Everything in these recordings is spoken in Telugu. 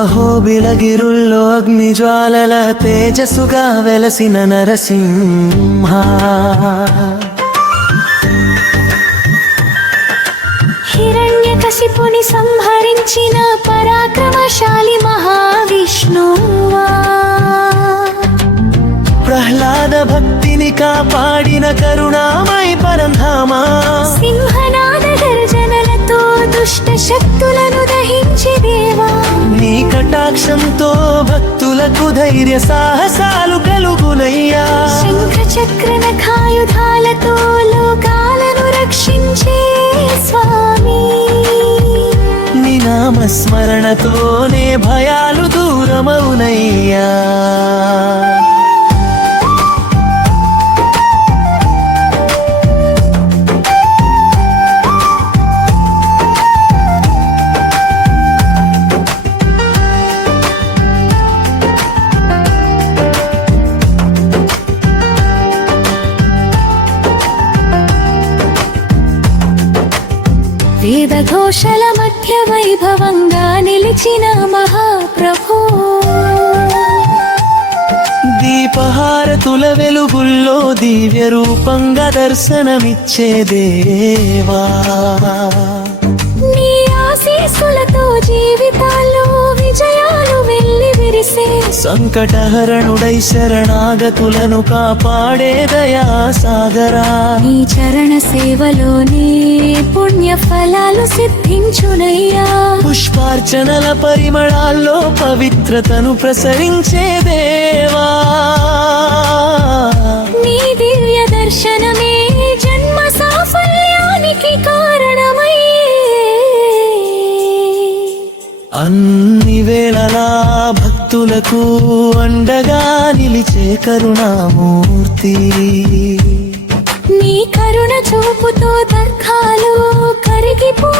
అహోబిలగిరుల్లో అగ్నిజ్వాలల తేజస్సుగా వెలసిన నరసింహ. హిరణ్యకశిపుని సంహరించిన పరాక్రమశాలి మహావిష్ణువా. ప్రహ్లాద భక్తిని కాపాడిన కరుణామయ పరంధామా. సింహనాద గర్జనలతో దుష్ట శక్తులను దహించి దేవా. నీ కటాక్షంతో భక్తులకు ధైర్య సాహసాలు కలుగునయ్యా. శంఖ చక్ర నఖాయుధాలతో లోకాలను రక్షించే స్వామి. నీ నామస్మరణతోనే భయాలు దూరమవునయ్యా. వేదఘోషల మధ్య వైభవంగా నిలిచిన మహాప్రభు. దీపహారతుల వెలుగుల్లో దివ్య రూపంగా దర్శనమిచ్చే దేవా. నీ ఆశీస్సులతో జీవితాల్లో విజయాలు వెల్లి విరిసే. సంకటహరణుడై శరణాగతులను కాపాడే దయా సాగరా. నీ చరణ సేవలోనే పుణ్య ఫలాలు సిద్ధించునయ్యా. పుష్పార్చనల పరిమళాల్లో పవిత్రతను ప్రసరించే దేవా. నీ దివ్య దర్శనమే జన్మ సాఫల్యానికి కారణమై. అన్ని వేళలా భక్తులకు అండగా నిలిచే కరుణామూర్తి. నీ కరుణ చూపుతో దుఃఖాలు కరిగిపోవునయ్యా.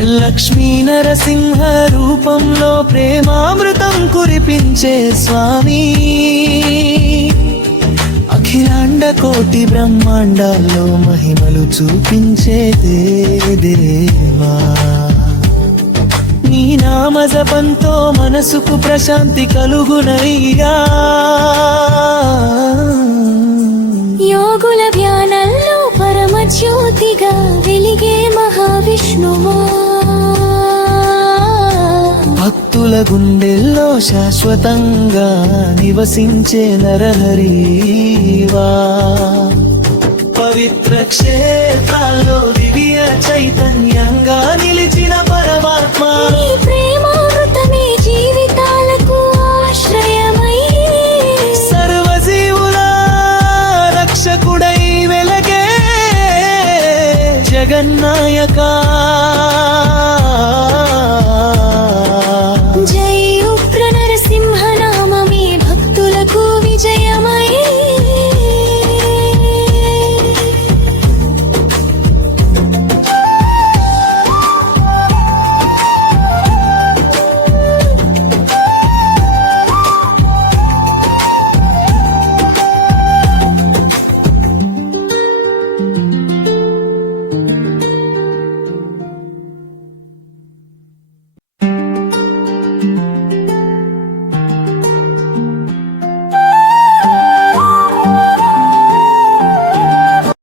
లక్ష్మీ నరసింహ రూపంలో ప్రేమామృతం కురిపించే స్వామి. అఖిలాండ కోటి బ్రహ్మాండాల్లో మహిమలు చూపించే దేవా. నీ నామ జపంతో మనసుకు ప్రశాంతి కలుగునయ్యా. యోగుల ధ్యానంలో పరమ జ్యోతిగా వెలిగే మహావిష్ణువా. భక్తుల గుండెల్లో శాశ్వతంగా నివసించే నరహరివా. పవిత్ర క్షేత్రాల్లో దివ్య చైతన్యంగా నిలిచిన పరమాత్మ. నీ ప్రేమామృతమే జీవితాలకు ఆశ్రయమై. సర్వజీవుల రక్షకుడై వెలగే జగన్నాయకా.